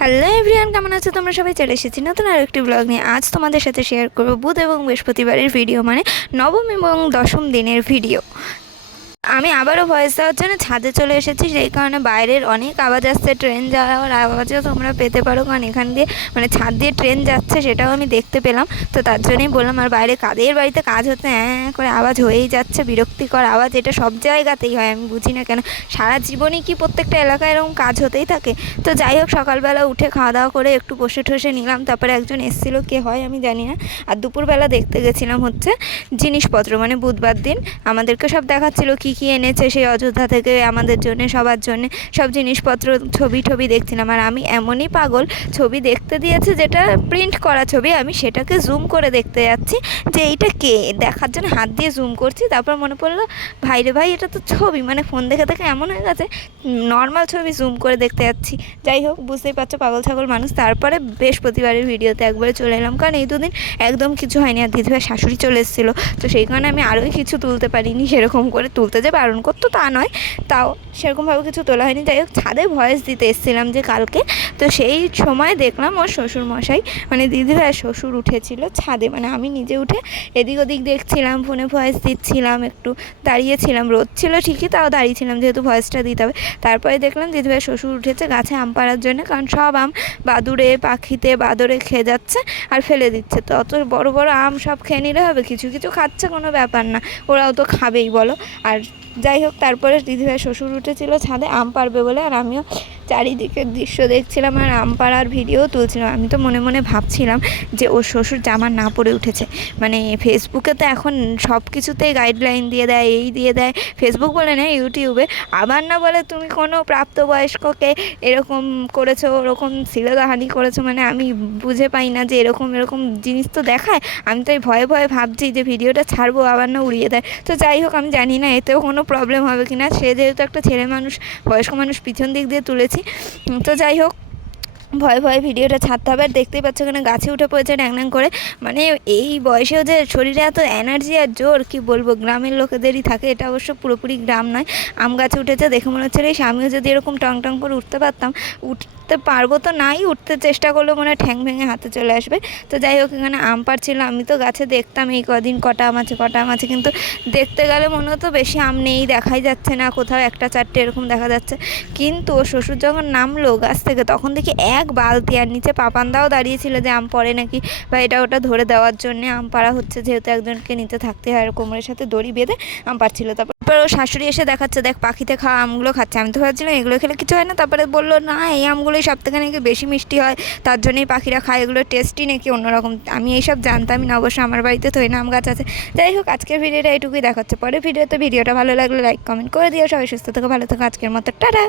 Hello everyone, কেমন আছো তোমরা সবাই? চলে এসেছি নতুন আর একটি ব্লগ নিয়ে। আজ তোমাদের সাথে শেয়ার করবো বুধ এবং বৃহস্পতিবারের ভিডিও, মানে নবম এবং দশম দিনের ভিডিও। আমি আবারও ভয়েস দেওয়ার জন্য ছাদে চলে এসেছি, সেই কারণে বাইরের অনেক আওয়াজ আসছে, ট্রেন যাওয়ার আওয়াজও তোমরা পেতে পারো, কারণ এখান দিয়ে মানে ছাদ দিয়ে ট্রেন যাচ্ছে, সেটাও আমি দেখতে পেলাম। তো তার জন্যই বললাম। আর বাইরে কাদের বাড়িতে কাজ হচ্ছে করে আওয়াজ হয়েই যাচ্ছে, বিরক্তিকর আওয়াজ। এটা সব জায়গাতেই হয়, আমি বুঝি না কেন। সারা জীবনই কি প্রত্যেকটা এলাকায় এরকম কাজ হতেই থাকে? তো যাই হোক, সকালবেলা উঠে খাওয়া দাওয়া করে একটু বসে ঠসে নিলাম। তারপরে একজন এসেছিলো, কে হয় আমি জানি না। আর দুপুরবেলা দেখতে গেছিলাম হচ্ছে জিনিসপত্র, মানে বুধবার দিন আমাদেরকে সব দেখাচ্ছিলো কী কী এনেছে সেই অযোধ্যা থেকে আমাদের জন্য, সবার জন্য সব জিনিসপত্র, ছবি দেখছিলাম। আর আমি এমনই পাগল, ছবি দেখতে দিয়েছে যেটা প্রিন্ট করা ছবি, আমি সেটাকে জুম করে দেখতে যাচ্ছি যে এইটা কে, দেখার জন্য হাত দিয়ে জুম করছি। তারপর মনে পড়লো, ভাই রে ভাই, এটা তো ছবি, মানে ফোন দেখে দেখে এমন হয়ে গেছে নর্মাল ছবি জুম করে দেখতে যাচ্ছি। যাই হোক, বুঝতেই পারছো পাগল ছাগল মানুষ। তারপরে বৃহস্পতিবারের ভিডিওতে একবারে চলে এলাম, কারণ এই দুদিন একদম কিছু হয়নি। আর দিদিভাই শাশুড়ি চলে এসেছিলো, তো সেই কারণে আমি আরোই কিছু তুলতে পারিনি। সেরকম করে তুলতে যে বারণ করতো তা নয়, তাও সেরকমভাবে কিছু তোলা হয়নি। যাই হোক, ছাদে ভয়েস দিতে এসেছিলাম যে কালকে, তো সেই সময় দেখলাম ওর শ্বশুরমশাই, মানে দিদিভাইয়ের শ্বশুর উঠেছিল ছাদে, মানে আমি নিজে উঠে এদিক ওদিক দেখছিলাম, ফোনে ভয়েস দিচ্ছিলাম, একটু দাঁড়িয়েছিলাম। রোদ ছিল ঠিকই, তাও দাঁড়িয়েছিলাম যেহেতু ভয়েসটা দিতে হবে। তারপরে দেখলাম দিদিভাইয়ের শ্বশুর উঠেছে গাছে আম পাড়ার জন্য, কারণ সব আম বাদুড়ে পাখিতে বাদরে খেয়ে যাচ্ছে আর ফেলে দিচ্ছে। তো অত বড় বড় আম সব খেয়ে নিলে হবে? কিছু কিছু খাচ্ছে, কোনো ব্যাপার না, ওরাও তো খাবেই বলো। আর যাই হোক, তারপরে দিদিভাই শ্বশুর উঠেছিল ছাদে আম পাড়বে বলে, আর আমিও চারিদিকের দৃশ্য দেখছিলাম আর আম পাড়ার ভিডিও তুলছিলাম। আমি তো মনে মনে ভাবছিলাম যে ওর শ্বশুর জামা না পরে উঠেছে। মানে ফেসবুকে তো এখন সব কিছুতেই গাইডলাইন দিয়ে দেয়, এই দিয়ে দেয়, ফেসবুক বলে না ইউটিউবে। আবার না বলে তুমি কোনো প্রাপ্তবয়স্ককে এরকম করেছো, ওরকম শ্লীলতাহানি করেছো, মানে আমি বুঝে পাই না যে এরকম এরকম জিনিস তো দেখায়। আমি তো ভয়ে ভয়ে ভাবছি যে ভিডিওটা ছাড়বো, আবার না উড়িয়ে দেয়। তো যাই হোক, আমি জানি না এতেও কোনো প্রবলেম হবে কি না। সে যেহেতু একটা ছেলে মানুষ, বয়স্ক মানুষ, পিছন দিক দিয়ে তুলেছি। তো যাই হোক, ভয়ে ভয়ে ভিডিওটা ছাড়তে হবে। আর দেখতেই পাচ্ছ কেন গাছে উঠে পড়েছে ড্যাং করে, মানে এই বয়সেও যে শরীরে এত এনার্জি আর জোর, কি বলবো। গ্রামের লোকেদেরই থাকে এটা, অবশ্য পুরোপুরি গ্রাম নয়। আম গাছে উঠেছে দেখে মনে হচ্ছে এই আমিও যদি এরকম টং টং করে উঠতে পারতাম। উঠতে পারবো তো নাই, উঠতে চেষ্টা করলেও মনে হয় ঠ্যাং ভেঙে হাতে চলে আসবে। তো যাই হোক, এখানে আম পাড়ছিল। আমি তো গাছে দেখতাম এই কদিন কটা আম আছে, কিন্তু দেখতে গেলে মনে হতো বেশি আম নেই, দেখাই যাচ্ছে না, কোথাও একটা চারটে এরকম দেখা যাচ্ছে। কিন্তু ও শ্বশুর যখন নামলো গাছ থেকে, তখন দেখি এক বালতি, আর নিচে পাপানদাও দাঁড়িয়েছিল যে আম পড়ে নাকি বা এটা ওটা ধরে দেওয়ার জন্যে। আম পাড়া হচ্ছে যেহেতু একজনকে নিচে থাকতে হয়, আর কোমরের সাথে দড়ি বেঁধে আম পাড়ছিল। তারপর ও শাশুড়ি এসে দেখাচ্ছে, দেখ পাখিতে খাওয়া আমগুলো খাচ্ছে। আমি তো ভাবছিলাম এগুলো খেলে কিছু হয় না। তারপরে বললো না, এই আমগুলোই সব থেকে নাকি বেশি মিষ্টি হয়, তার জন্যই পাখিরা খায়, এগুলো টেস্টি নাকি অন্যরকম। আমি এইসব জানতামই না, অবশ্য আমার বাড়িতে তো না আম গাছ আছে। যাই হোক, আজকের ভিডিওটা এইটুকুই দেখাচ্ছে। পরে ভিডিওটা ভালো লাগলে লাইক কমেন্ট করে দিও। সবাই সুস্থ থেকো, ভালো থেকো। আজকের মতো টাটা।